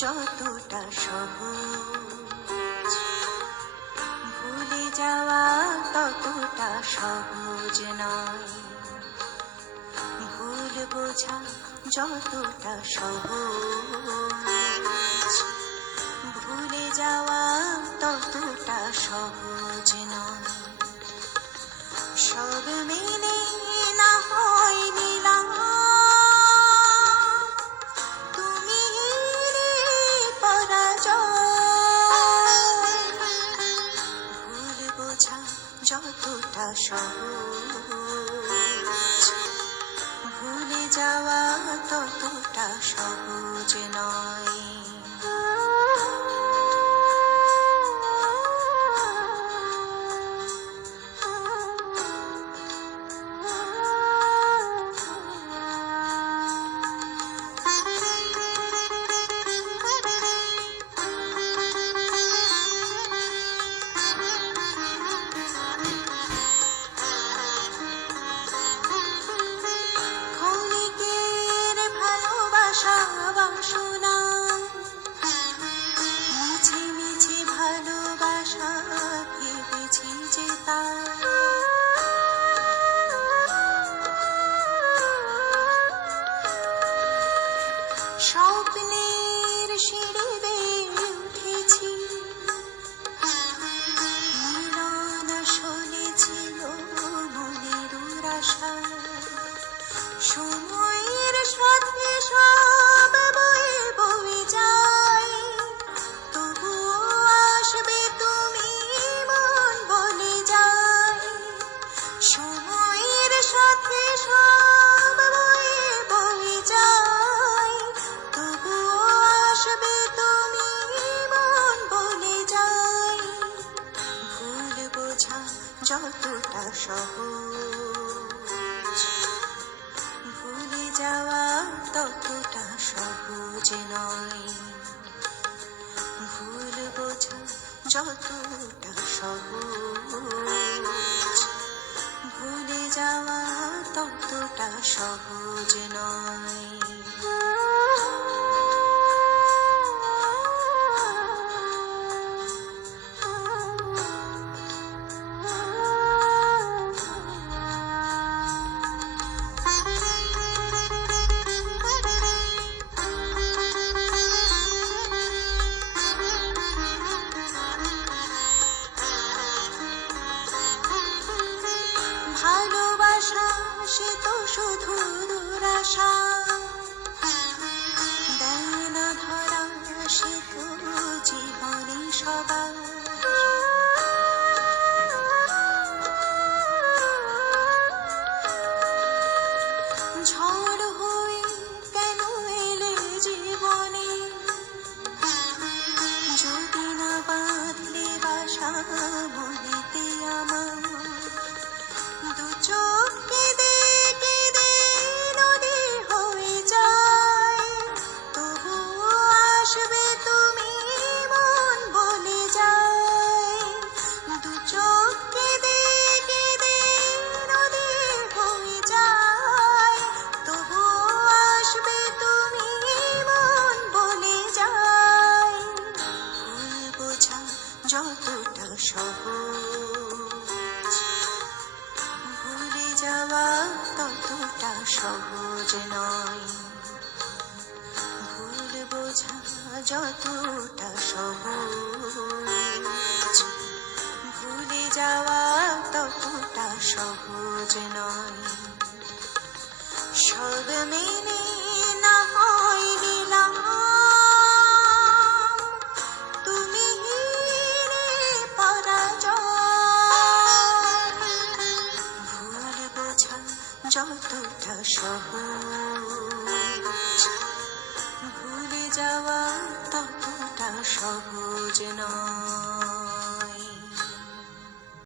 যতটা সহজ, ভুলে যাওয়া ততটা সহজ নয়। ভুল বোঝা যতটা সহজ, ভুলে যাওয়া ততটা সহজ নয়। সব মেনে না হয় নিলাম, তুমি পরাজয়। ভুল বোঝা যতটা সহজ, ভুলে যাওয়া ততটা সহজ নয়। ক্ষণিকের ভালোবাসা বাসনা, মিছে মিছে ভালোবাসা ভেবেছি যে তার। স্বপ্নের সিঁড়ি বেয়ে উঠেছি, মিলন শুনেছিল মনের আশা। সময়ের সাথে সব বয়ে বয়ে যায়, তবুও আসবে তুমি মন বলে যায়। সময়ের সাথে সব বয়ে বয়ে যায়, তবুও আসবে তুমি মন বলে যায়। ভুল বোঝা যতটা সহজ, ভুলে যাওয়া ততটা সহজ নয়। ভুল বোঝা যতটা সহজ, ভুলে যাওয়া ততটা সহজ নয়। ভালোবাসা সে তো শুধু দুরাশা, দেয় না ধরা সে তো জীবনে সবার। ঝড় হয়ে কেন এলে জীবনে, যদি না বাঁধলে বাসা মনেতে আমার। দু চোখ কেঁদে কেঁদে নদী হয়ে যায়, তবুও আসবে তুমি মন বলে যায়। দু চোখ কেঁদে কেঁদে নদী হয়ে যায়, তবুও আসবে তুমি মন বলে যায়। ভুল বোঝা যতটা সহজ, ভুলে যাওয়া ততটা সহজ নয়। ভুল বোঝা যতটা সহজ, ভুলে যাওয়া ততটা সহজ নয়। সব মেনে না হয় নিলাম, তুমি পরাজয়। ভুল বোঝা যতটা সহজ, ভুলে যাওয়া ততটা সহজ নয়।